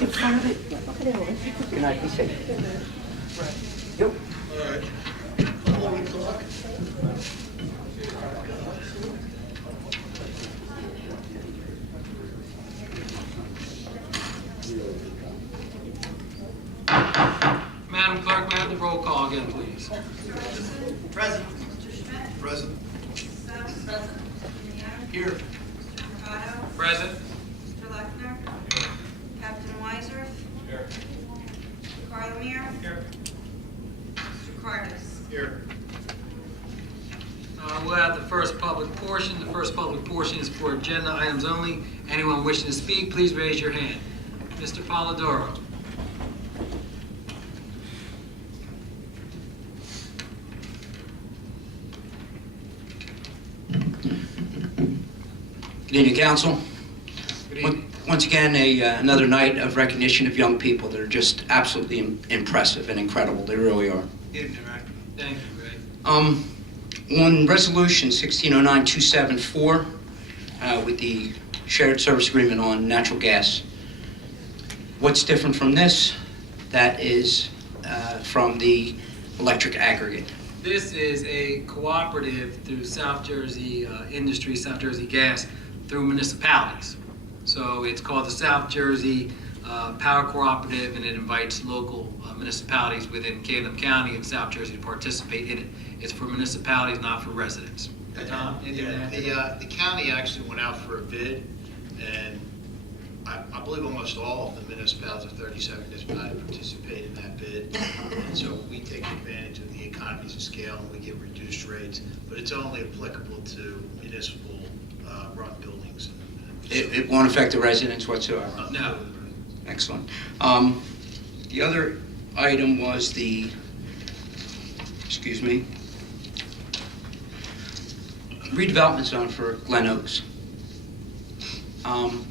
in front of it. Good night, be safe. Yep. All right. Madam Clerk, may I have the roll call again, please? Present. Present. Here. Mercado. Present. Mr. Lechner. Captain Weiser. Here. Carl Lemire. Here. Mr. Cardis. Here. We'll have the first public portion. The first public portion is for agenda items only. Anyone wishing to speak, please raise your hand. Mr. Polidoro. Good evening, Council. Good evening. Once again, another night of recognition of young people that are just absolutely impressive and incredible. They really are. Evening, Rick. Thank you, Ray. On Resolution 1609-274, with the shared service agreement on natural gas, what's different from this? That is from the electric aggregate. This is a cooperative through South Jersey Industry, South Jersey Gas, through municipalities. So it's called the South Jersey Power Cooperative, and it invites local municipalities within Camden County and South Jersey to participate in it. It's for municipalities, not for residents. Tom, anything to add to that? The county actually went out for a bid, and I believe almost all of the municipalities, 37 municipalities, participate in that bid. And so we take advantage of the economies of scale and we get reduced rates, but it's only applicable to municipal run buildings. It won't affect the residents whatsoever. No. Excellent. The other item was the, redevelopment zone for Glen Oaks.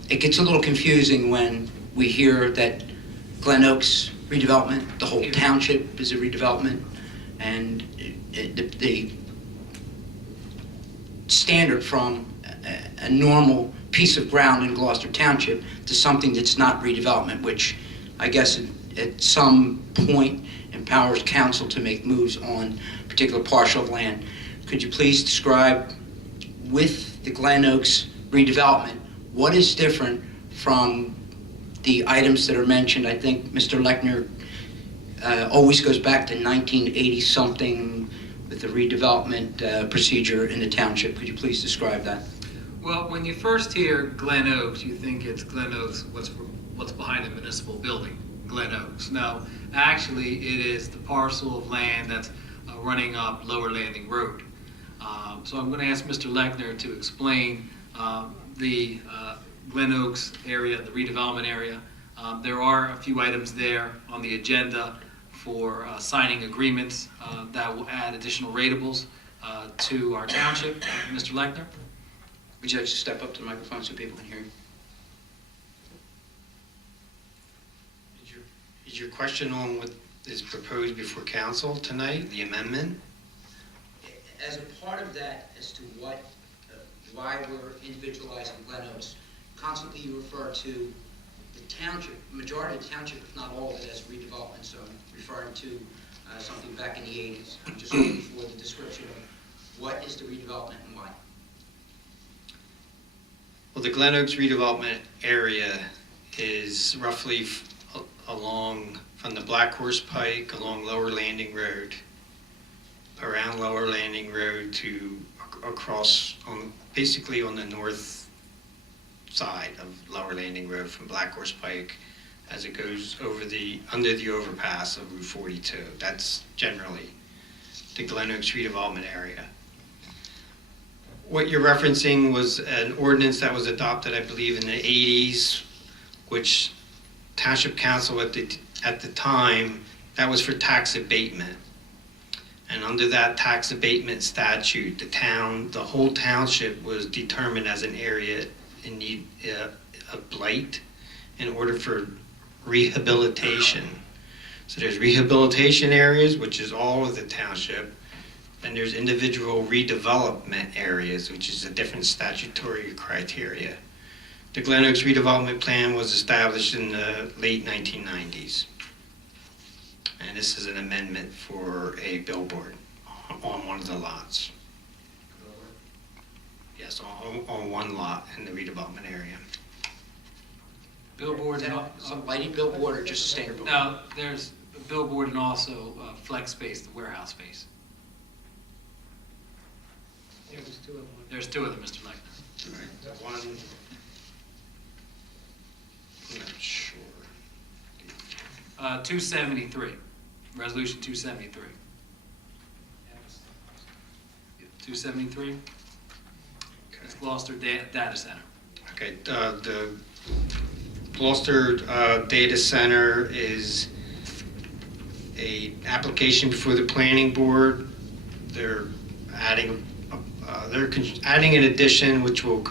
It gets a little confusing when we hear that Glen Oaks redevelopment, the whole township is a redevelopment, and the standard from a normal piece of ground in Gloucester Township to something that's not redevelopment, which I guess at some point empowers council to make moves on a particular parcel of land. Could you please describe, with the Glen Oaks redevelopment, what is different from the items that are mentioned? I think Mr. Lechner always goes back to 1980-something with the redevelopment procedure in the township. Could you please describe that? Well, when you first hear Glen Oaks, you think it's Glen Oaks, what's behind the municipal building, Glen Oaks. No, actually it is the parcel of land that's running up Lower Landing Road. So I'm going to ask Mr. Lechner to explain the Glen Oaks area, the redevelopment area. There are a few items there on the agenda for signing agreements that will add additional ratables to our township. Mr. Lechner? Would you like to step up to the microphone so people can hear you? Is your question on what is proposed before council tonight, the amendment? As a part of that, as to what, why we're individualizing Glen Oaks, constantly you refer to the township, majority of the township, if not all of it, as redevelopment zone, referring to something back in the 80s. I'm just looking for the description of what is the redevelopment and why. Well, the Glen Oaks redevelopment area is roughly along from the Black Horse Pike, along Lower Landing Road, around Lower Landing Road to across on basically on the north side of Lower Landing Road from Black Horse Pike as it goes over under the overpass of Route 42. That's generally the Glen Oaks redevelopment area. What you're referencing was an ordinance that was adopted, I believe, in the 80s, which Township Council at the time, that was for tax abatement. And under that tax abatement statute, the whole township was determined as an area in need of blight in order for rehabilitation. So there's rehabilitation areas, which is all of the township, and there's individual redevelopment areas, which is a different statutory criteria. The Glen Oaks redevelopment plan was established in the late 1990s. And this is an amendment for a billboard on one of the lots. Yes, on one lot in the redevelopment area. Billboard, Is and that a lighted billboard or just a standard billboard? no, there's a billboard and also flex space, the warehouse space. There's two of them, Mr. Lechner. Right, the one, I'm not sure. 273, resolution 273. 273, it's Gloucester Data Center. Okay, the Gloucester Data Center is a application before the planning board. They're adding an addition which will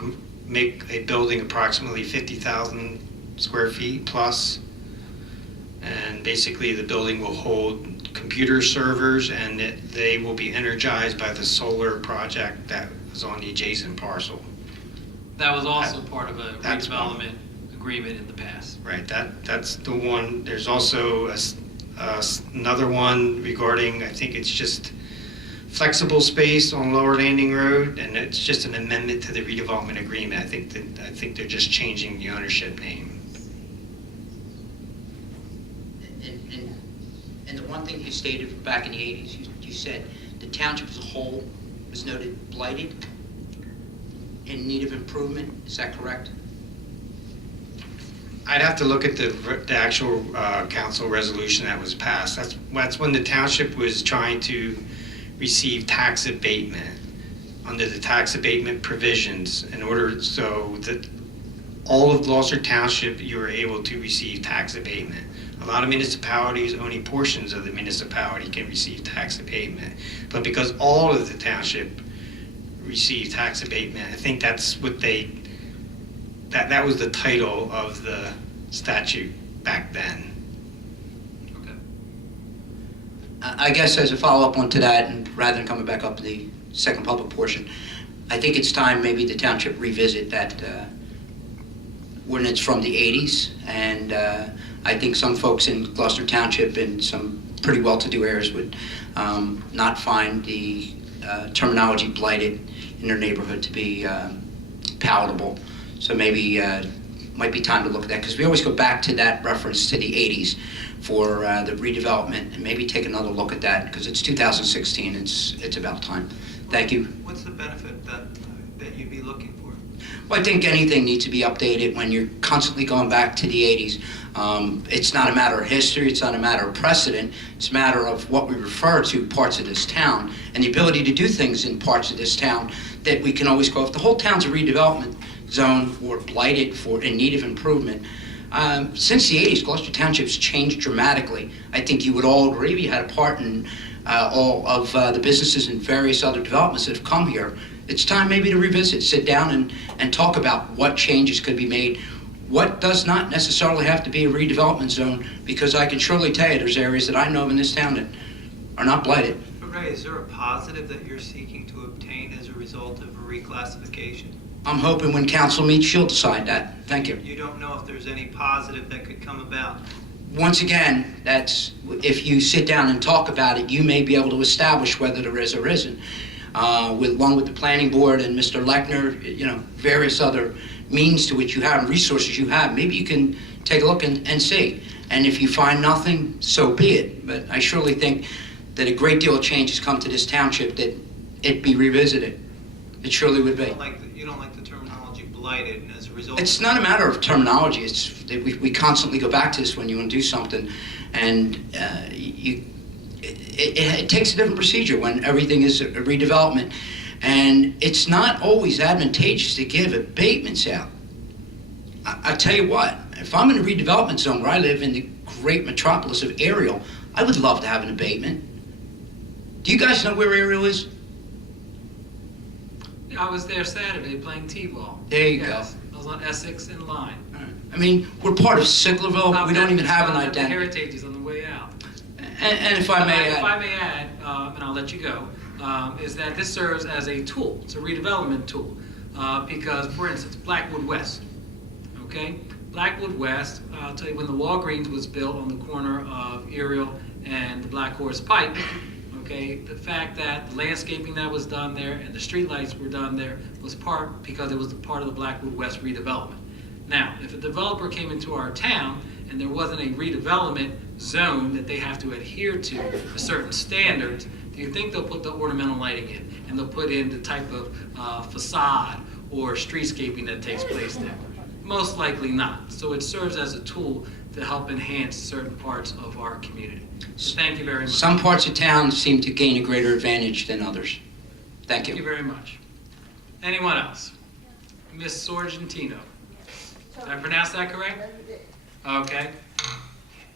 make a building approximately 50,000 square feet plus. And basically the building will hold computer servers and they will be energized by the solar project that was on the adjacent parcel. That was also part of a That's redevelopment agreement in the past. Right, that's the one. There's also another one regarding, I think it's just flexible space on Lower Landing Road, and it's just an amendment to the redevelopment agreement. I think they're just changing the ownership name. And the one thing you stated back in the 80s, you said the township as a whole was noted blighted, in need of improvement. Is that correct? I'd have to look at the actual council resolution that was passed. That's when the township was trying to receive tax abatement under the tax abatement provisions in order so that all of Gloucester Township, you were able to receive tax abatement. A lot of municipalities, only portions of the municipality can receive tax abatement. But because all of the township received tax abatement, I think that's what that was the title of the statute back then. Okay. I guess as a follow-up onto that, and rather than coming back up to the second public portion, I think it's time maybe the township revisit that ordinance from the 80s. And I think some folks in Gloucester Township and some pretty well-to-do areas would not find the terminology blighted in their neighborhood to be palatable. So maybe might be time to look at that, because we always go back to that reference to the 80s for the redevelopment, and maybe take another look at that, because it's 2016, it's about time. Thank you. What's the benefit that you'd be looking for? Well, I think anything needs to be updated when you're constantly going back to the 80s. It's not a matter of history, it's not a matter of precedent, it's a matter of what we refer to parts of this town, and the ability to do things in parts of this town that we can always go, if the whole town's a redevelopment zone or blighted for in need of improvement. Since the 80s, Gloucester Township's changed dramatically. I think you would all agree. We had a part in all of the businesses and various other developments that have come here. It's time maybe to revisit, sit down and talk about what changes could be made. What does not necessarily have to be a redevelopment zone, because I can surely tell you there's areas that I know of in this town that are not blighted. But Ray, is there a positive that you're seeking to obtain as a result of a reclassification? I'm hoping when council meets, she'll decide that. Thank you. You don't know if there's any positive that could come about. Once again, that's, if you sit down and talk about it, you may be able to establish whether there is or isn't. Along with the planning board and Mr. Lechner, various other means to which you have, resources you have, maybe you can take a look and see. And if you find nothing, so be it. But I surely think that a great deal of change has come to this township, that it be revisited. It surely would be. You don't like the terminology blighted, and as a result... It's not a matter of terminology. It's we constantly go back to this when you want to do something, and it takes a different procedure when everything is a redevelopment, and it's not always advantageous to give abatements out. I tell you what, if I'm in a redevelopment zone where I live in the great metropolis of Ariel, I would love to have an abatement. Do you guys know where Ariel is? I was there Saturday playing T-ball. There you I was on Essex and Line. I mean, we're part of Sicklerville. We don't even have an identity. Heritage is on the way out. And if I may add, and I'll let you go, is that this serves as a tool. It's a redevelopment tool. Because, for instance, Blackwood West. okay? Blackwood West, I'll tell you, when the Walgreens was built on the corner of Ariel and the Black Horse Pike, okay, the fact that the landscaping that was done there and the streetlights were done there was because it was part of the Blackwood West redevelopment. Now, if a developer came into our town and there wasn't a redevelopment zone that they have to adhere to a certain standards, do you think they'll put the ornamental lighting in and they'll put in the type of facade or streetscaping that takes place there? Most likely not. So it serves as a tool to help enhance certain parts of our community. So thank you very much. Some parts of town seem to gain a greater advantage than others. Thank Thank you you. very much. Anyone else? Ms. Sorgentino. Did I pronounce that correct? Okay.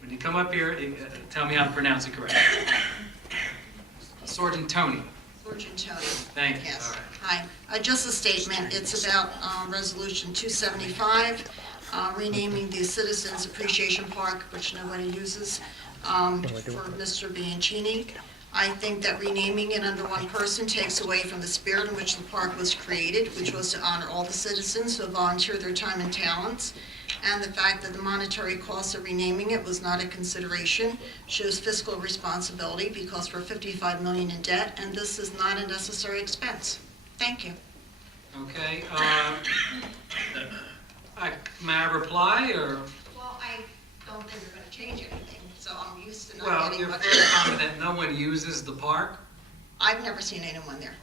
When you come up here, tell me how to pronounce it correct. Sorgentoni. Sargentoni. Thank you. Yes. All right. Hi. Just a statement. It's about Resolution 275, renaming the Citizens Appreciation Park, which nobody uses, for Mr. Bianchini. I think that renaming it under one person takes away from the spirit in which the park was created, which was to honor all the citizens who volunteer their time and talents. And the fact that the monetary cost of renaming it was not a consideration shows fiscal responsibility, because we're $55 million in debt, and this is not a necessary expense. Thank you. Okay. May I reply, or? Well, I don't think we're going to change anything, so I'm used to Well, not getting your much. first comment that no one uses the park. I've never seen anyone there.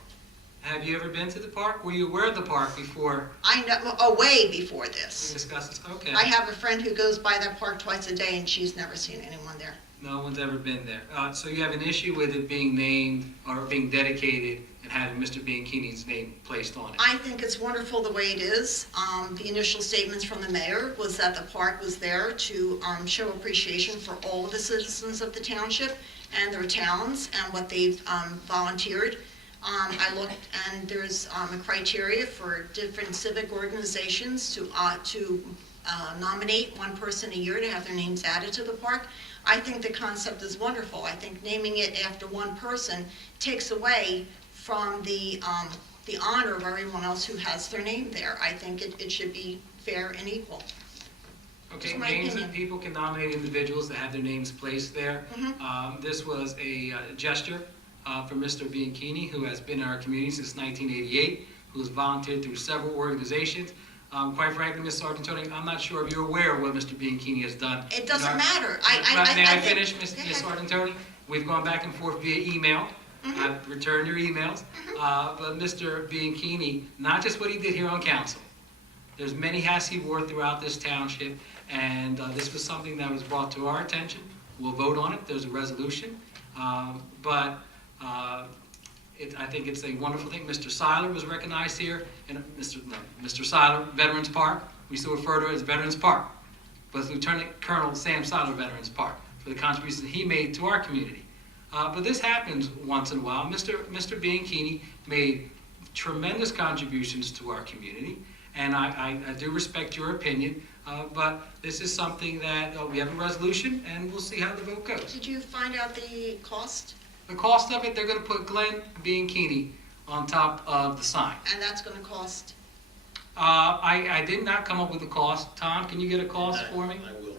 Have you ever been to the park? Were you aware of the park before I know, way before we this. discussed this? Okay. I have a friend who goes by that park twice a day, and she's never seen anyone there. No one's ever been there. So you have an issue with it being named or being dedicated and having Mr. Bianchini's name placed on it? I think it's wonderful the way it is. The initial statements from the mayor was that the park was there to show appreciation for all of the citizens of the township and their talents and what they've volunteered. I looked, and there's a criteria for different civic organizations to nominate one person a year to have their names added to the park. I think the concept is wonderful. I think naming it after one person takes away from the honor of everyone else who has their name there. I think it should be fair and equal. Okay, Just my names of opinion. people can nominate individuals that have their names placed there. This was a gesture from Mr. Bianchini, who has been in our community since 1988, who has volunteered through several organizations. Quite frankly, Ms. Sargentoni, I'm not sure if you're aware of what Mr. Bianchini has done. It doesn't matter. May I think- finish, Go Ms. ahead. Sargentoni? We've gone back and forth via email. I've returned your emails. But Mr. Bianchini, not just what he did here on council. There's many hats he wore throughout this township, and this was something that was brought to our attention. We'll vote on it. There's a resolution. I think it's a wonderful thing. Mr. Seiler was recognized here, and Mr. Seiler, Veterans Park. We still refer to it as Veterans Park, but it's Lieutenant Colonel Sam Seiler, Veterans Park, for the contributions he made to our community. But this happens once in a while. Mr. Bianchini made tremendous contributions to our community, and I do respect your opinion, but this is something that we have a resolution, and we'll see how the vote goes. Did you find out the cost? The cost of it, they're going to put Glenn Bianchini on top of the sign. And that's going to cost? I did not come up with the cost. Tom, can you get a cost for me? I will.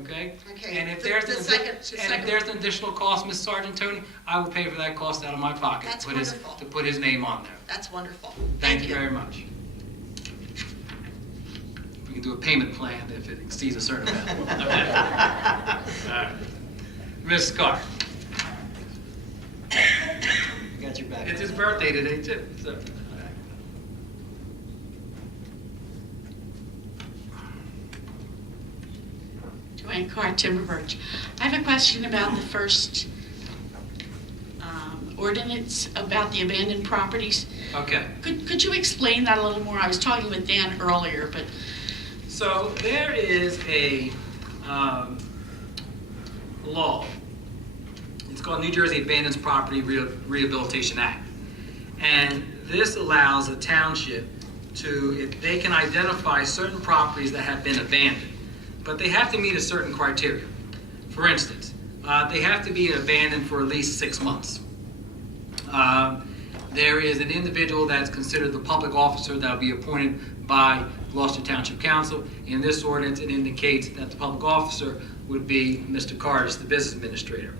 Okay? Okay. And if The- there's the an second- and if there's an additional cost, Ms. Sargentoni, I will pay for that cost out of my pocket. That's to wonderful. put his name on there. That's wonderful. Thank you very much. We can do a payment plan if it exceeds a certain amount. Okay. All right. Ms. Scott. Got your back. It's his birthday today, too. So. Joanne Carr, Timber Birch. I have a question about the first ordinance about the abandoned properties. Okay. Could you explain that a little more? I was talking with Dan earlier, but So there is a law. It's called New Jersey Abandoned Property Rehabilitation Act. And this allows a township to, if they can identify certain properties that have been abandoned, but they have to meet a certain criteria. For instance, they have to be abandoned for at least 6 months. there is an individual that's considered the public officer that will be appointed by Gloucester Township Council. In this ordinance, it indicates that the public officer would be Mr. Cardis, the business administrator.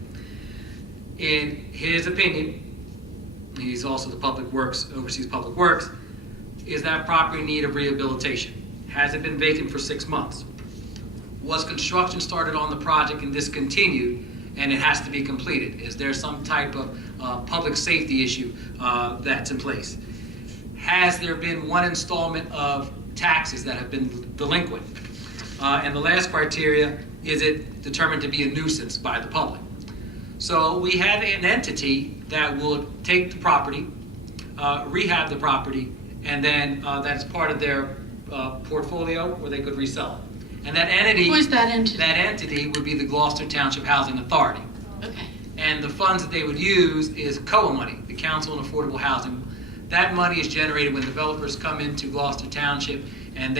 In his opinion, he's also the public works, oversees public works, is that property in need of rehabilitation? Has it been vacant for 6 months? Was construction started on the project and discontinued, and it has to be completed? Is there some type of public safety issue that's in place? Has there been one installment of taxes that have been delinquent? And the last criteria, is it determined to be a nuisance by the public? So we have an entity that will take the property, rehab the property, and then that's part of their portfolio where they could resell it. And that entity... Who is that entity? That entity would be the Gloucester Township Housing Authority. Okay. And the funds that they would use is COA money, the Council on Affordable Housing. That money is generated when developers come into Gloucester Township and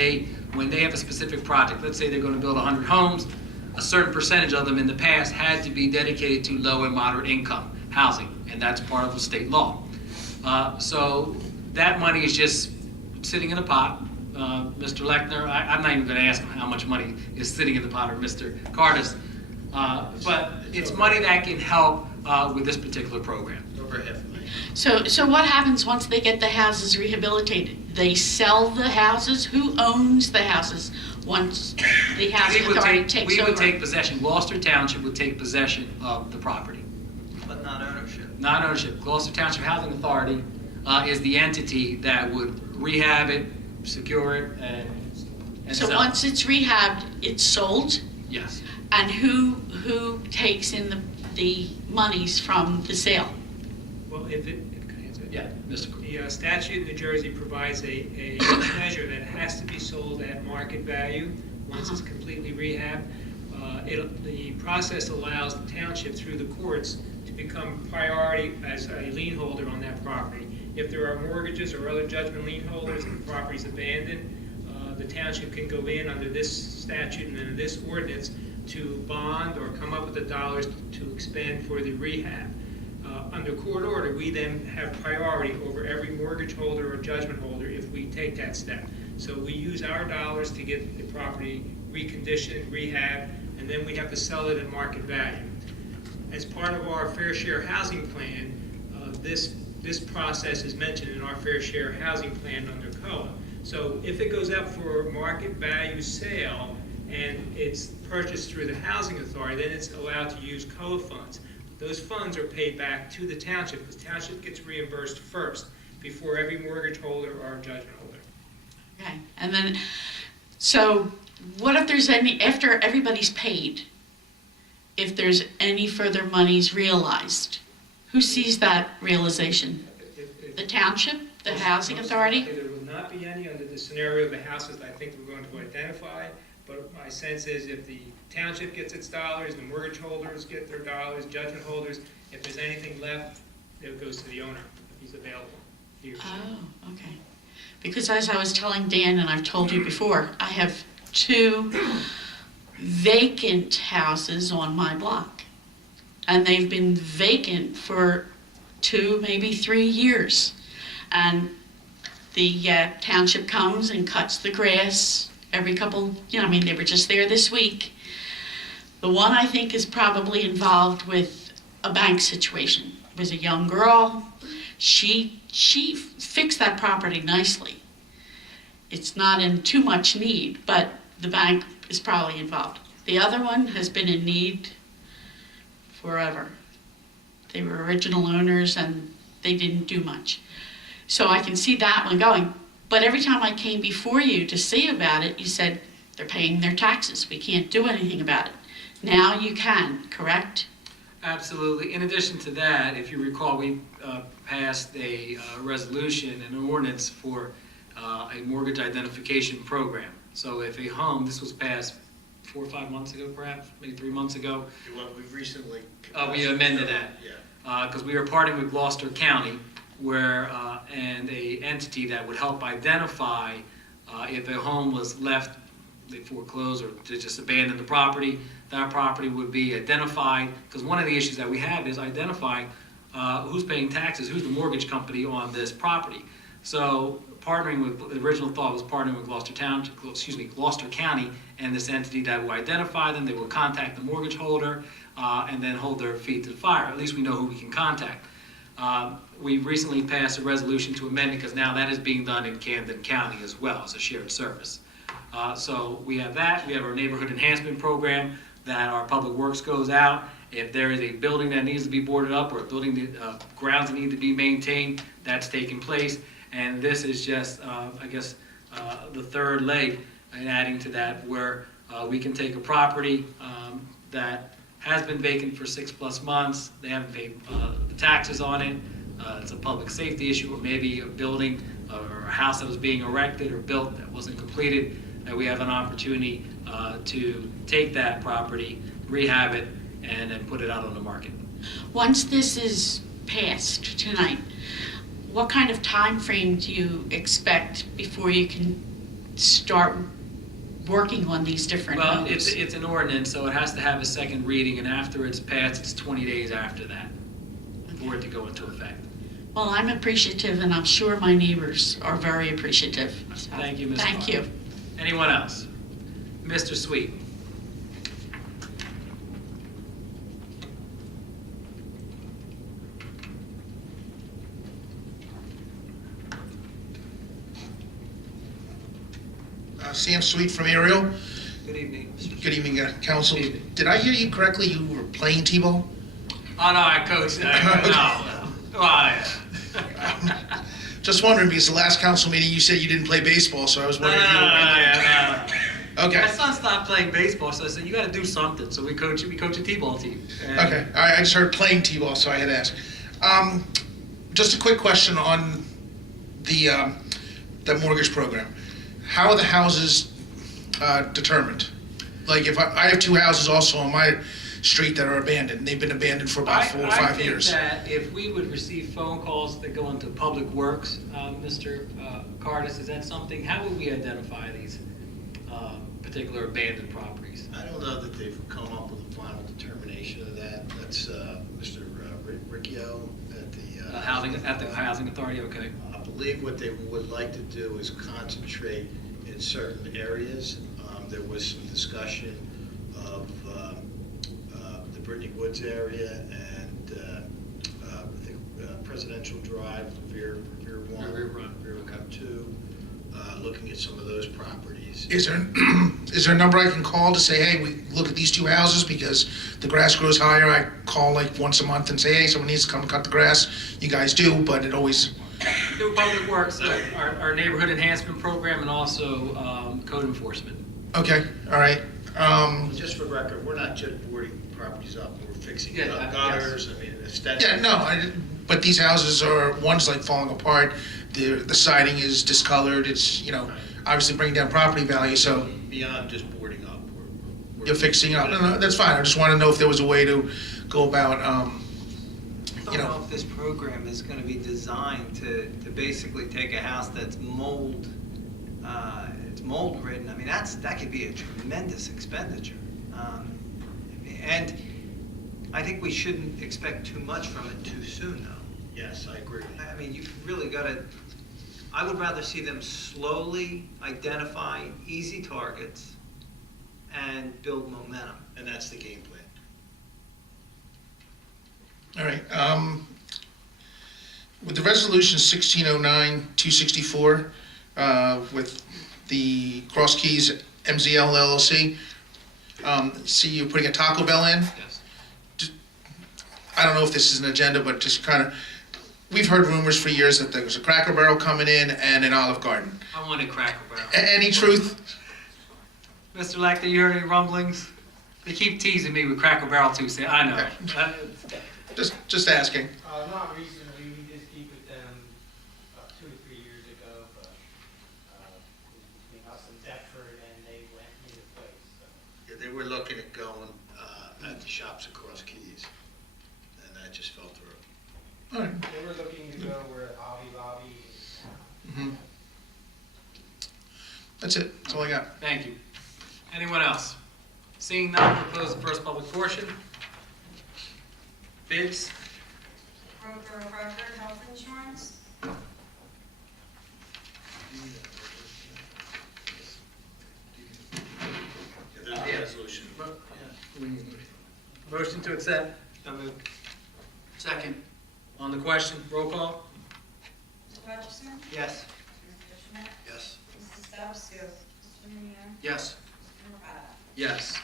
when they have a specific project, let's say they're going to build 100 homes, a certain percentage of them in the past had to be dedicated to low and moderate income housing, and that's part of the state law. So that money is just sitting in a pot. Mr. Lechner, I'm not even going to ask him how much money is sitting in the pot, or Mr. Cardis, but it's money that can help with this particular program. Over $500,000. So what happens once they get the houses rehabilitated? They sell the houses? Who owns the houses once the housing authority takes over? We would take possession. Gloucester Township would take possession of the property. But not ownership. Not ownership. Gloucester Township Housing Authority is the entity that would rehab it, secure it, and So sell once it's rehabbed, it's sold? Yes. And who takes in the monies from the sale? Well, if it, can I answer that? Yeah, Mr. The statute in New Jersey provides a measure that has to be sold at market value once it's completely rehabbed. The process allows the township through the courts to become priority as a lien holder on that property. If there are mortgages or other judgment lien holders and the property is abandoned, the township can go in under this statute and under this ordinance to bond or come up with the dollars to expend for the rehab. Under court order, we then have priority over every mortgage holder or judgment holder if we take that step. So we use our dollars to get the property reconditioned, rehab, and then we have to sell it at market value. As part of our fair share housing plan, this process is mentioned in our fair share housing plan under COA. So if it goes up for market value sale and it's purchased through the housing authority, then it's allowed to use COA funds. Those funds are paid back to the township. The township gets reimbursed first before every mortgage holder or judgment holder. Okay, and then, so what if there's any, after everybody's paid, if there's any further monies realized? Who sees that realization? The township, the housing authority? There will not be any under the scenario of the houses that I think we're going to identify, but my sense is if the township gets its dollars, the mortgage holders get their dollars, judgment holders, if there's anything left, it goes to the owner, if he's available. He or she. Oh, okay. Because as I was telling Dan, and I've told you before, I have 2 vacant houses on my block. And they've been vacant for 2, maybe 3 years. And the township comes and cuts the grass every couple, they were just there this week. The one I think is probably involved with a bank situation. It was a young girl. She fixed that property nicely. It's not in too much need, but the bank is probably involved. The other one has been in need forever. They were original owners and they didn't do much. So I can see that one going. But every time I came before you to see about it, you said, they're paying their taxes. We can't do anything about it. Now you can, correct? Absolutely. In addition to that, if you recall, we passed a resolution and an ordinance for a mortgage identification program. So if a home, this was passed 4 or 5 months ago, perhaps, maybe 3 months ago. Well, we've recently... We amended that. Yeah. Because we were partnering with Gloucester County, where and a entity that would help identify if a home was left, they foreclose or to just abandon the property. That property would be identified, because one of the issues that we have is identifying who's paying taxes, who's the mortgage company on this property. So partnering with, the original thought was partnering with Gloucester County and this entity that will identify them, they will contact the mortgage holder, and then hold their feet to the fire. At least we know who we can contact. We've recently passed a resolution to amend it because now that is being done in Camden County as well as a shared service. So we have that. We have our neighborhood enhancement program that our public works goes out. If there is a building that needs to be boarded up or a building grounds that need to be maintained, that's taking place. And this is just, the third leg in adding to that, where we can take a property that has been vacant for 6+ months. They haven't paid the taxes on it. It's a public safety issue, or maybe a building or a house that was being erected or built that wasn't completed. That we have an opportunity to take that property, rehab it, and then put it out on the market. Once this is passed tonight, what kind of time frame do you expect before you can start working on these different Well, homes? it's an ordinance, so it has to have a second reading, and after it's passed, it's 20 days after that for it to go into effect. Well, I'm appreciative, and I'm sure my neighbors are very appreciative. So, Thank you, Ms. Thank Clark. you. Anyone else? Mr. Sweet. Sam Sweet from Ariel. Good evening, Mr. Good evening, council. Good evening. Did I hear you correctly? You were playing T-ball? Oh, no, I coached. No. Well, yeah. Just wondering, because the last council meeting you said you didn't play baseball, so I was No, wondering if you were. no. Okay. My son stopped playing baseball, so I said, you got to do something. So we coach a T-ball team. And Okay. All right. I just heard playing T-ball, so I had to ask. Just a quick question on the mortgage program. How are the houses determined? Like, if I have 2 houses also on my street that are abandoned, and they've been abandoned for about 4 or 5 years. I think that if we would receive phone calls that go into Public Works, Mr. Cardis, is that something, how would we identify these particular abandoned properties? I don't know that they've come up with a final determination of that. That's Mr. Riccio at the... At the Housing Authority, okay. I believe what they would like to do is concentrate in certain areas. There was some discussion of the Brittany Woods area and I think Presidential Drive, Revere 1, Revere 2, looking at some of those properties. Is there a number I can call to say, hey, we look at these 2 houses because the grass grows higher? I call like once a month and say, hey, someone needs to come cut the grass. You guys do, but it always... Through Public Works, our neighborhood enhancement program, and also code enforcement. Okay, all right. Just for record, we're not just boarding properties up, we're fixing Yeah, up gutters, I mean, aesthetic. Yeah, no, but these houses are, one's like falling apart, the siding is discolored, it's, obviously bringing down property value, so Beyond just boarding up, we're you're fixing up. No, that's fine, I just want to know if there was a way to go about, I don't know if this program is going to be designed to basically take a house that's mold ridden. I mean, that could be a tremendous expenditure. And I think we shouldn't expect too much from it too soon, though. Yes, I agree. I mean, you've really got to, I would rather see them slowly identify easy targets and build momentum. And that's the game plan. all right. With the resolution 1609-264, with the Cross Keys MZL LLC, see you putting a Taco Bell in. Yes. I don't know if this is an agenda, but just kind of, we've heard rumors for years that there was a Cracker Barrel coming in and an Olive Garden. I want a Cracker Barrel. Any truth? Mr. Lecter, you heard any rumblings? They keep teasing me with Cracker Barrel too, say, I know. Just asking. Not recently, we did speak with them about 2 or 3 years ago, but between us and Deptford, and they went neither place. So. Yeah, they were looking at going at the shops across Keys, and that just fell through. All right. They were looking to go where Hobby Lobby is now. Mhm. That's it. That's all I got. Thank you. Anyone else? Seeing none, we'll close the first public portion. Bids? broker of record health insurance. There's a resolution. Motion to accept. So moved. Second. On the question, roll call? Mr. Hutchison? Yes. Mr. Schmidt? Yes. Mrs. Stubbs? Yes. Mr. Minio? Yes. Mr. Reparo? Yes.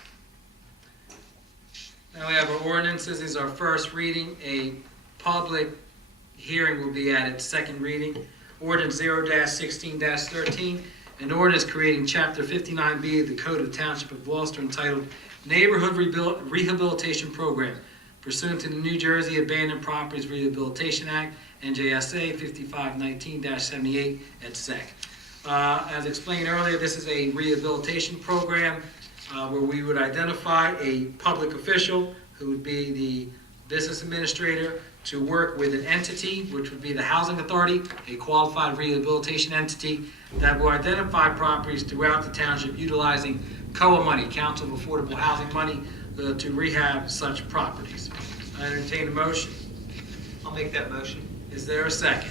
Now we have our ordinances. This is our first reading. A public hearing will be at its second reading. Ordinance 0-16-13, an ordinance creating Chapter 59B of the Code of the Township of Gloucester entitled Neighborhood Rehabilitation Program pursuant to the New Jersey Abandoned Properties Rehabilitation Act, NJSA 5519-78 et sec. As explained earlier, this is a rehabilitation program where we would identify a public official who would be the business administrator to work with an entity, which would be the housing authority, a qualified rehabilitation entity that will identify properties throughout the township utilizing COA money, Council of Affordable Housing money, to rehab such properties. I entertain a motion. I'll make that motion. Is there a second?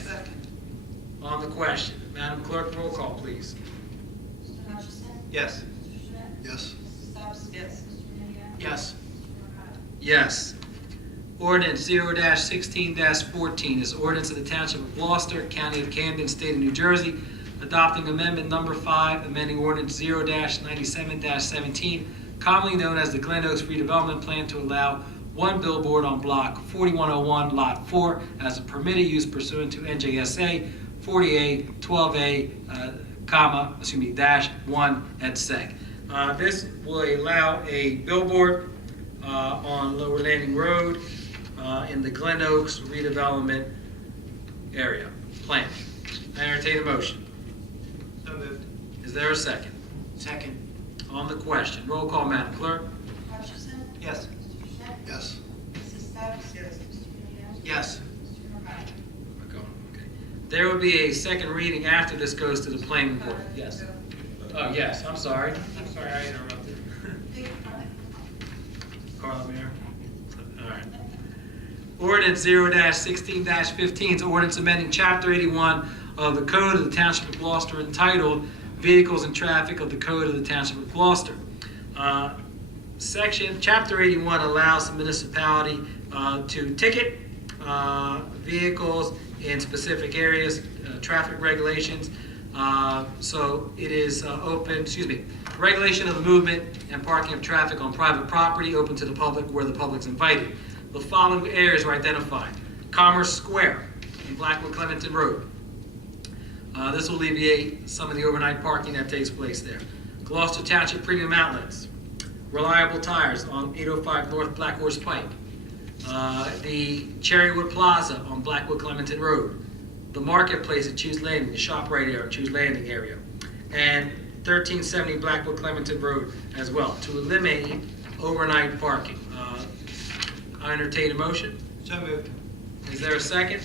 On the question, Madam Clerk, roll call, please. Mr. Hutchison? Yes. Mr. Schmidt? Yes. Mrs. Stubbs? Yes. Mr. Minio? Yes. Mr. Reparo? Yes. Ordinance 0-16-14 is ordinance of the Township of Gloucester, County of Camden, State of New Jersey, adopting amendment number 5, amending ordinance 0-97-17, commonly known as the Glen Oaks redevelopment plan to allow one billboard on block 4101, lot 4 as a permitted use pursuant to NJSA 40A, 12A, -1 et sec. This will allow a billboard on Lower Landing Road in the Glen Oaks redevelopment area plan. I entertain a motion. So moved. Is there a second? Second. On the question, roll call, Madam Clerk. Mr. Hutchison? Yes. Mr. Schmidt? Yes. Mrs. Stubbs? Yes. Mr. Minio? Yes. Mr. Reparo? Okay. There will be a second reading after this goes to the planning board. Yes. Oh, yes, I'm sorry. I'm sorry I interrupted. Carla, Mayor. All right. Ordinance 0-16-15 is ordinance amending Chapter 81 of the Code of the Township of Gloucester entitled Vehicles and Traffic of the Code of the Township of Gloucester. Chapter 81 allows the municipality to ticket vehicles in specific areas, traffic regulations. So it is regulation of the movement and parking of traffic on private property open to the public where the public's invited. The following areas are identified. Commerce Square in Blackwood Clementon Road. This will alleviate some of the overnight parking that takes place there. Gloucester Township Premium Outlets. Reliable Tires on 805 North Black Horse Pike. The Cherrywood Plaza on Blackwood Clementon Road. The Marketplace at Choose Landing, the ShopRite area, Choose Landing area. And 1370 Blackwood Clementon Road as well, to eliminate overnight parking. I entertain a motion. So moved. Is there a second?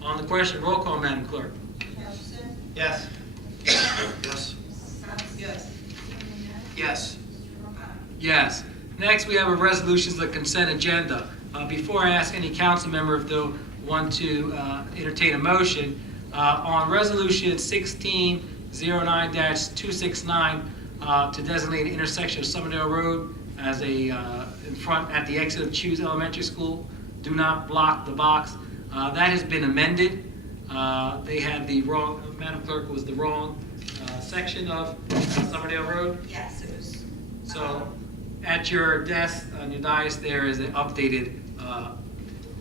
On the question, roll call, Madam Clerk. Mr. Hutchison? Yes. Yes. Mrs. Stubbs? Yes. Mr. Minio? Yes. Mr. Reparo? Yes. Next, we have a resolutions of the consent agenda. Before I ask any council member if they'll want to entertain a motion, on resolution 1609-269 to designate an intersection of Summerdale Road as a in front at the exit of Choose Elementary School. Do not block the box. That has been amended. They had the wrong, Madam Clerk, was the wrong section of Summerdale Road. Yes, it was. So at your desk, on your dais, there is an updated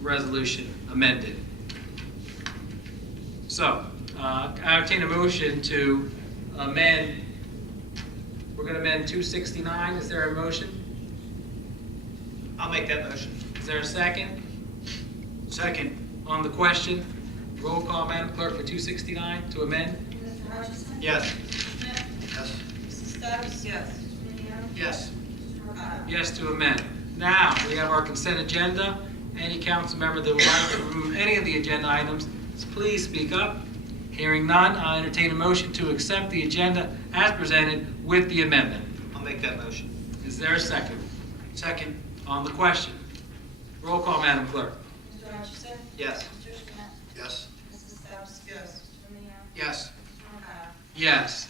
resolution amended. So I entertain a motion to amend. We're going to amend 269. Is there a motion? I'll make that motion. Is there a second? Second. On the question, roll call, Madam Clerk, for 269 to amend. Mr. Hutchison? Yes. Mr. Schmidt? Yes. Mrs. Stubbs? Yes. Mr. Minio? Yes. Mr. Reparo? Yes to amend. Now, we have our consent agenda. Any council member that would like to remove any of the agenda items, please speak up. Hearing none, I entertain a motion to accept the agenda as presented with the amendment. I'll make that motion. Is there a second? Second. On the question, roll call, Madam Clerk. Mr. Mr. Hutchison? Yes. Mr. Schmidt? Yes. Mrs. Stubbs? Yes. Mr. Lino? Yes. Mr. Mercado? Yes.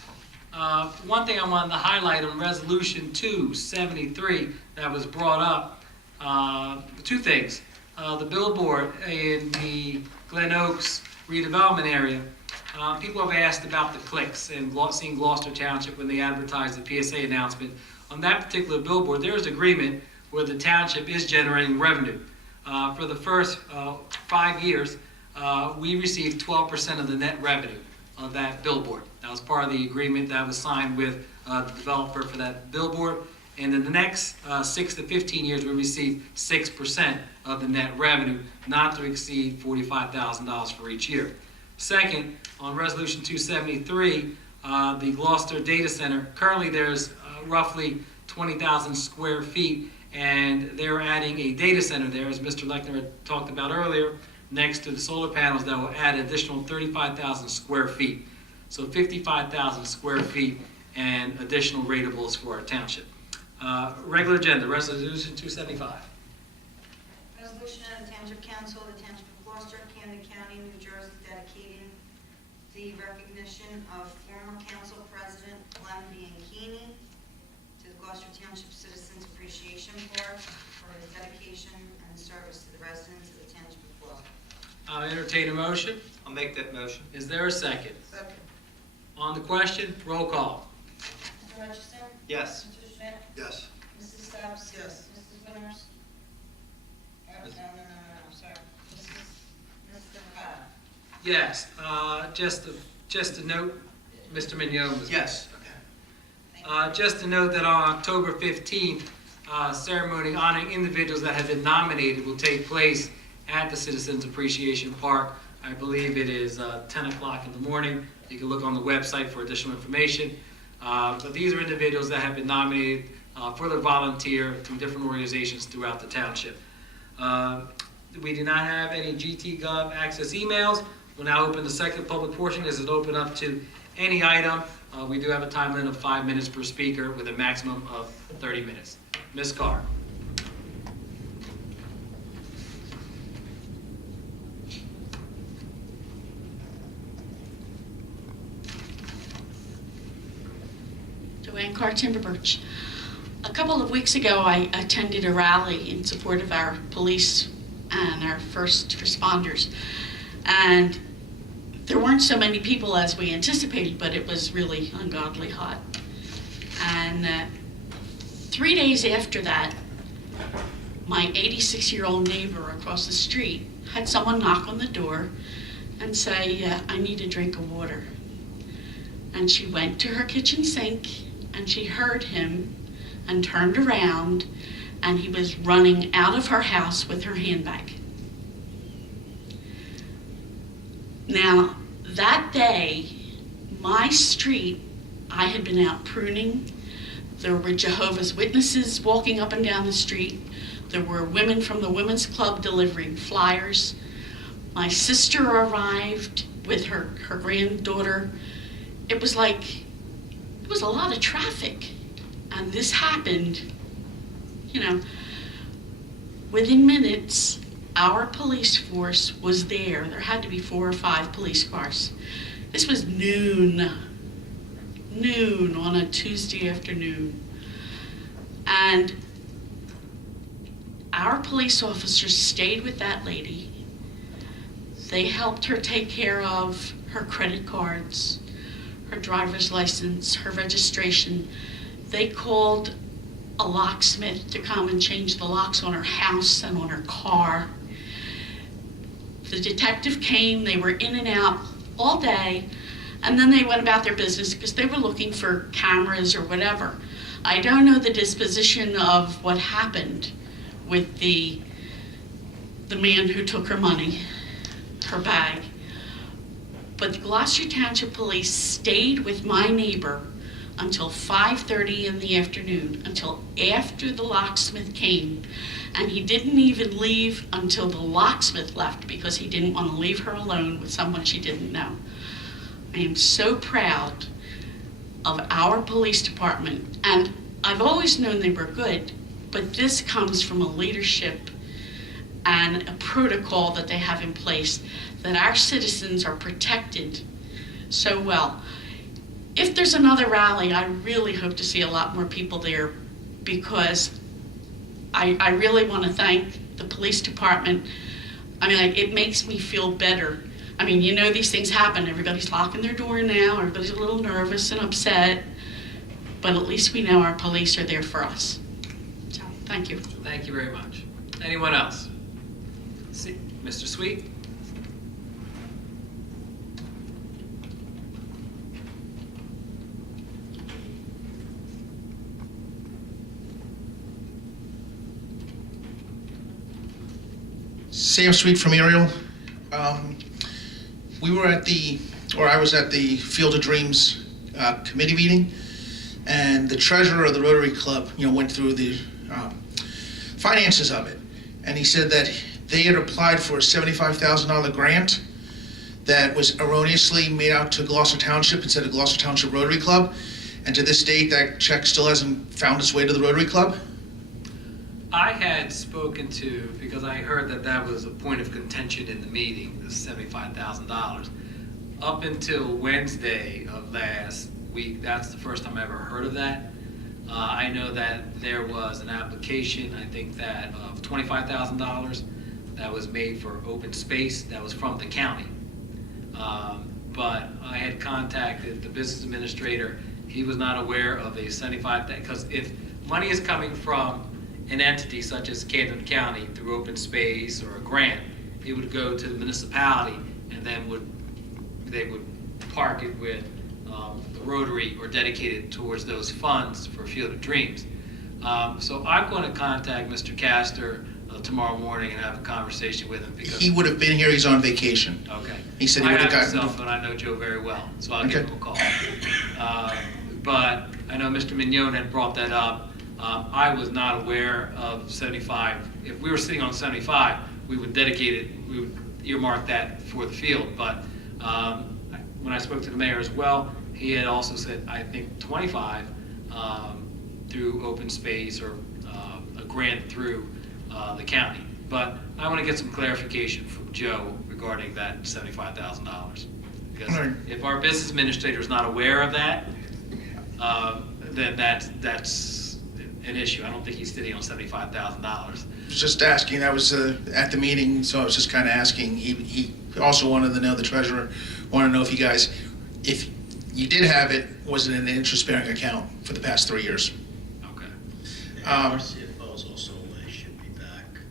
One thing I wanted to highlight on Resolution 273 that was brought up, two things. The billboard in the Glen Oaks redevelopment area, people have asked about the clicks and seeing Gloucester Township when they advertised the PSA announcement. On that particular billboard, there is agreement where the township is generating revenue. For the first 5 years, we received 12% of the net revenue of that billboard. That was part of the agreement that was signed with the developer for that billboard. And in the next 6 to 15 years, we received 6% of the net revenue, not to exceed $45,000 for each year. Second, on Resolution 273, the Gloucester Data Center, currently there's roughly 20,000 square feet, and they're adding a data center there, as Mr. Lechner had talked about earlier, next to the solar panels that will add an additional 35,000 square feet. So 55,000 square feet and additional ratables for our township. Regular agenda, Resolution 275. Resolution of the Township Council of the Township of Gloucester, Camden County, New Jersey, dedicating the recognition of former council president Glenn Bianchini to the Gloucester Township Citizens Appreciation Park for his dedication and service to the residents of the Township of Gloucester. I'll entertain a motion. I'll make that motion. Is there a second? Second. On the question, roll call. Mr. Hutchison? Yes. Mr. Schmidt? Yes. Mrs. Stubbs? Yes. Mrs. Winters? No, sorry. Mr. Mercado? Yes, just to note, Mr. Mignon was. Yes. Just to note that on October 15th, ceremony honoring individuals that have been nominated will take place at the Citizens Appreciation Park. I believe it is 10 o'clock in the morning. You can look on the website for additional information. But these are individuals that have been nominated for their volunteer through different organizations throughout the township. We do not have any GT.gov access emails. We'll now open the second public portion. This is open up to any item. We do have a time limit of 5 minutes per speaker with a maximum of 30 minutes. Ms. Carr. Joanne Carr, Timber Birch. A couple of weeks ago, I attended a rally in support of our police and our first responders. And there weren't so many people as we anticipated, but it was really ungodly hot. And 3 days after that, my 86-year-old neighbor across the street had someone knock on the door and say, I need a drink of water. And she went to her kitchen sink and she heard him and turned around, and he was running out of her house with her handbag. Now, that day, my street, I had been out pruning. There were Jehovah's Witnesses walking up and down the street. There were women from the Women's Club delivering flyers. My sister arrived with her granddaughter. It was a lot of traffic. And this happened, within minutes. Our police force was there. There had to be 4 or 5 police cars. This was noon on a Tuesday afternoon. And our police officers stayed with that lady. They helped her take care of her credit cards, her driver's license, her registration. They called a locksmith to come and change the locks on her house and on her car. The detective came, they were in and out all day, and then they went about their business because they were looking for cameras or whatever. I don't know the disposition of what happened with the man who took her money, her bag. But the Gloucester Township Police stayed with my neighbor until 5:30 in the afternoon, until after the locksmith came. And he didn't even leave until the locksmith left because he didn't want to leave her alone with someone she didn't know. I am so proud of our police department. And I've always known they were good, but this comes from a leadership and a protocol that they have in place, that our citizens are protected so well. If there's another rally, I really hope to see a lot more people there, because I really want to thank the police department. I mean, it makes me feel better. I mean, you know, these things happen. Everybody's locking their door now. Everybody's a little nervous and upset. But at least we know our police are there for us. So, thank you. Thank you very much. Anyone else? See, Mr. Sweet? Sam Sweet from Ariel. I was at the Field of Dreams committee meeting, and the treasurer of the Rotary Club, went through the finances of it, and he said that they had applied for a $75,000 grant that was erroneously made out to Gloucester Township instead of Gloucester Township Rotary Club, and to this date, that check still hasn't found its way to the Rotary Club. I had spoken to, because I heard that that was a point of contention in the meeting, the $75,000. Up until Wednesday of last week, that's the first time I ever heard of that. I know that there was an application, I think that of $25,000 that was made for open space that was from the county. But I had contacted the business administrator. He was not aware of a $75,000, because if money is coming from an entity such as Camden County through open space or a grant, it would go to the municipality, and then they would park it with the Rotary or dedicate it towards those funds for Field of Dreams. So I'm going to contact Mr. Castor tomorrow morning and have a conversation with him, because He would have been here. He's on vacation. okay. He said he would have I have gotten. his cell phone. I know Joe very well, so I'll Okay. give him a call. But I know Mr. Mignon had brought that up. I was not aware of 75. If we were sitting on 75, we would dedicate it, we would earmark that for the field. But when I spoke to the mayor as well, he had also said, I think 25 through open space or a grant through the county. But I want to get some clarification from Joe regarding that $75,000. Because All right. if our business administrator is not aware of that, then that's an issue. I don't think he's sitting on $75,000. I was just asking. I was at the meeting, so I was just kind of asking. He also wanted to know, the treasurer wanted to know if you did have it, was it in an interest-bearing account for the past 3 years? Okay. Our CFO is also away, should be back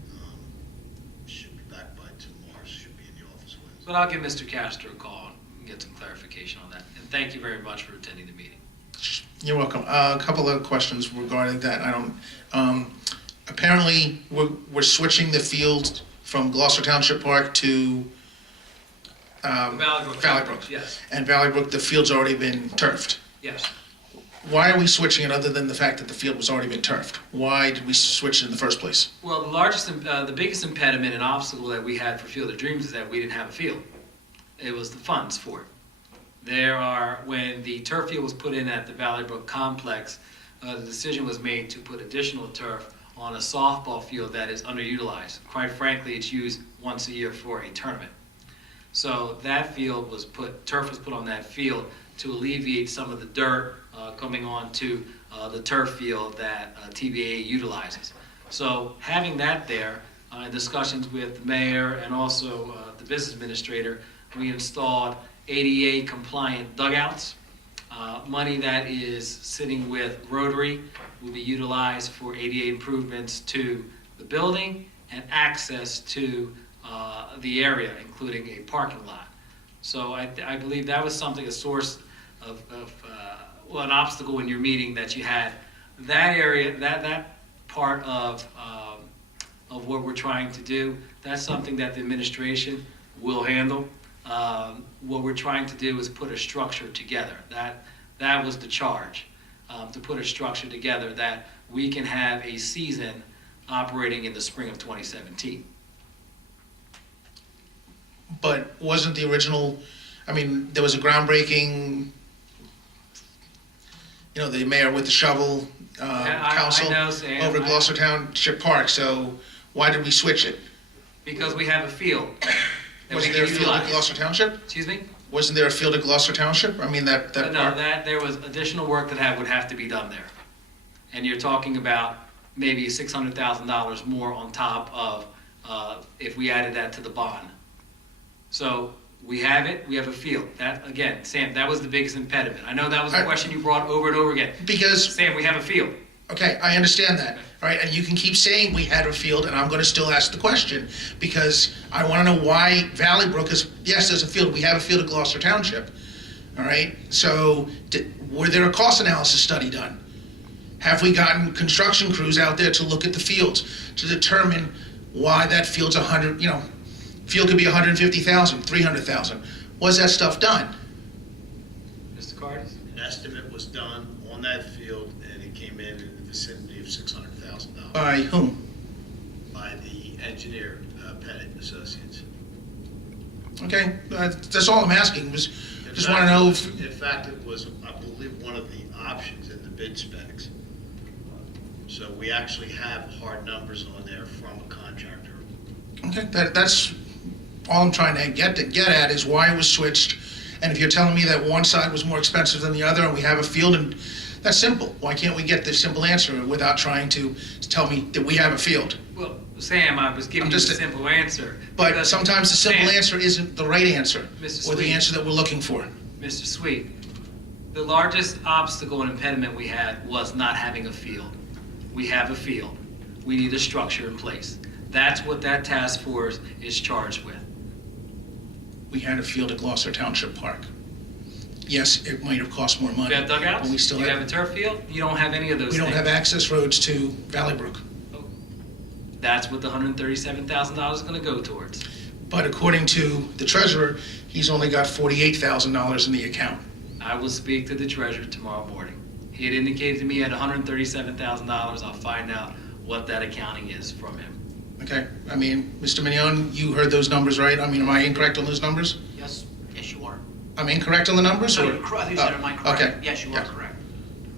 by tomorrow, should be in the office Wednesday. But I'll give Mr. Castor a call and get some clarification on that. And thank you very much for attending the meeting. You're welcome. A couple of questions regarding that. Apparently, we're switching the field from Gloucester Township Park to Valley Brook. Yes, And Valley Brook, the field's already been turfed. yes. Why are we switching it, other than the fact that the field was already been turfed? Why did we switch it in the first place? Well, the biggest impediment and obstacle that we had for Field of Dreams is that we didn't have a field. It was the funds for it. When the turf field was put in at the Valley Brook complex, the decision was made to put additional turf on a softball field that is underutilized. Quite frankly, it's used once a year for a tournament. So that turf was put on that field to alleviate some of the dirt coming onto the turf field that TBA utilizes. So having that there, in discussions with the mayor and also the business administrator, we installed ADA compliant dugouts. Money that is sitting with Rotary will be utilized for ADA improvements to the building and access to the area, including a parking lot. So I believe that was something, a source of an obstacle in your meeting that you had. That area, that part of what we're trying to do, that's something that the administration will handle. What we're trying to do is put a structure together. That was the charge, to put a structure together that we can have a season operating in the spring of 2017. But wasn't the original, there was a groundbreaking, the mayor with the shovel, council I know, Sam. over Gloucester Township Park, so why did we switch it? Because we have a field. that Wasn't we there a can field at utilize. Gloucester Township? Excuse me? Wasn't there a field at Gloucester Township? I mean, that No, park? there was additional work that would have to be done there. And you're talking about maybe $600,000 more on top of, if we added that to the bond. So we have it, we have a field. That, again, Sam, that was the biggest impediment. I know that was a question you brought over and over again. Because, Sam, we have a field. okay, I understand that, all right? And you can keep saying we had a field, and I'm gonna still ask the question, because I wanna know why Valley Brook is, yes, there's a field, we have a field at Gloucester Township, all right? So, were there a cost analysis study done? Have we gotten construction crews out there to look at the fields, to determine why that field's field could be 150,000, 300,000? Was that stuff done? Mr. Cardis? An estimate was done on that field, and it came in the vicinity of $600,000 By whom? by the engineer, Pettit Associates. Okay, that's all I'm asking, was, In just fact, wanna know if, In fact, it was, I believe, one of the options in the bid specs. So we actually have hard numbers on there from a contractor. okay, that's all I'm trying to get at is why it was switched. And if you're telling me that one side was more expensive than the other and we have a field, and that's simple. Why can't we get the simple answer without trying to tell me that we have a field? Well, Sam, I was giving you a simple answer. But because- sometimes the simple Sam, answer isn't the right answer, Mr. or the Sweet. answer that we're looking for. Mr. Sweet, the largest obstacle and impediment we had was not having a field. We have a field. We need a structure in place. That's what that task force is charged with. We had a field at Gloucester Township Park. Yes, it might have cost more money. You have dugouts? But we still You have, have a turf field? You don't have any of those we things. don't have access roads to Valley Brook. That's what the $137,000 is gonna go towards. But according to the treasurer, he's only got $48,000 in the account. I will speak to the treasurer tomorrow morning. He had indicated to me at $137,000. I'll find out what that accounting is from him. Okay, I mean, Mr. Mignon, you heard those numbers, right? I mean, am I incorrect on those numbers? Yes, you are. I'm incorrect on the numbers, No, or? you're correct. These are Oh, my correct. okay. Yes, you are Yeah. correct.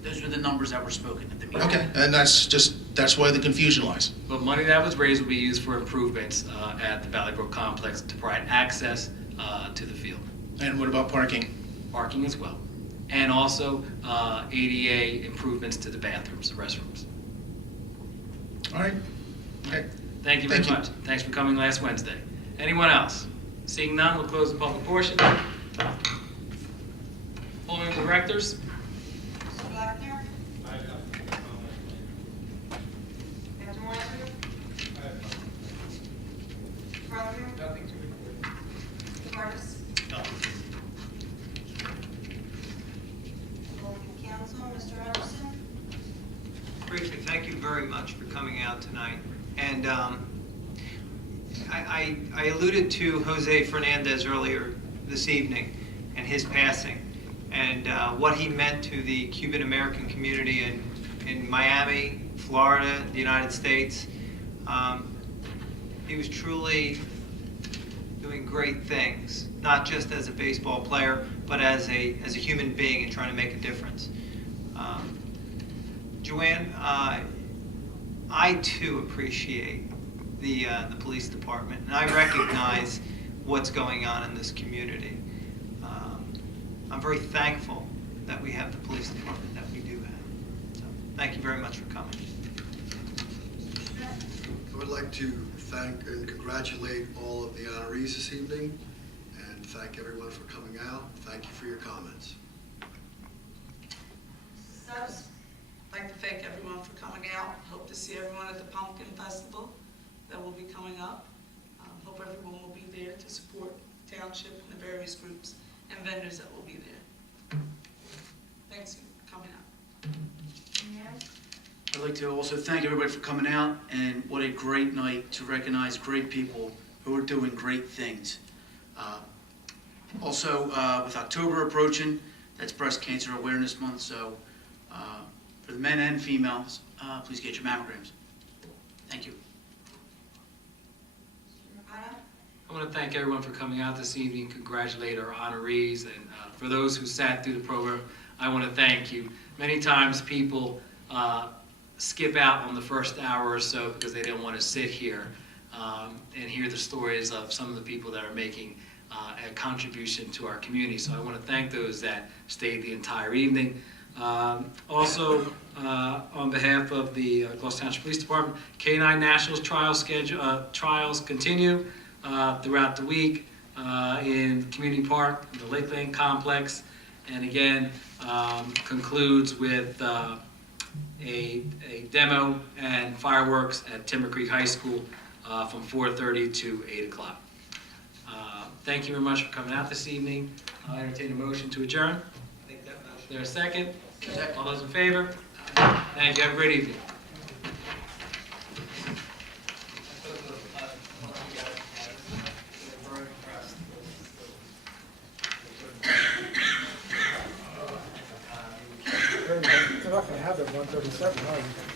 Those were the numbers that were spoken at the meeting. Okay, and that's why the confusion lies. But money that was raised will be used for improvements at the Valley Brook complex to provide access to the field. And what about parking? Parking as well. And also ADA improvements to the bathrooms, the restrooms. All right, okay. Thank you very Thank you. much. Thanks for coming last Wednesday. Anyone else? Seeing none, we'll close the public portion. Following directors, Mr. Blackner? Mr. Morrison? Crowner? Nothing to report. Mr. Cardis? No. Full council, Mr. Henderson? Briefly, thank you very much for coming out tonight. And I alluded to Jose Fernandez earlier this evening and his passing and what he meant to the Cuban-American community in Miami, Florida, the United States. He was truly doing great things, not just as a baseball player, but as a human being and trying to make a difference. Joanne, I too appreciate the police department, and I recognize what's going on in this community. I'm very thankful that we have the police department that we do have. So, thank you very much for coming. I would like to thank and congratulate all of the honorees this evening, and thank everyone for coming out. Thank you for your comments. Stubbs? I'd like to thank everyone for coming out. Hope to see everyone at the Pumpkin Festival that will be coming up. Hope everyone will be there to support Township and the various groups and vendors that will be there. Thanks for coming out. I'd like to also thank everybody for coming out, and what a great night to recognize great people who are doing great things. Also, with October approaching, that's Breast Cancer Awareness Month, so for the men and females, please get your mammograms. Thank you. I want to thank everyone for coming out this evening, congratulate our honorees, and for those who sat through the program, I want to thank you. Many times people skip out on the first hour or so because they don't want to sit here. and hear the stories of some of the people that are making a contribution to our community. So I want to thank those that stayed the entire evening. Also, on behalf of the Gloucester Township Police Department, K-9 Nationals trials continue throughout the week in Community Park, the Lakeland Complex, and again, concludes with a demo and fireworks at Timber Creek High School from 4:30 to 8 o'clock. Thank you very much for coming out this evening. I'll entertain a motion to adjourn. Make that motion. Is there a second? All those in favor? Thank you. Have a great evening. They're not gonna have that 137, are they?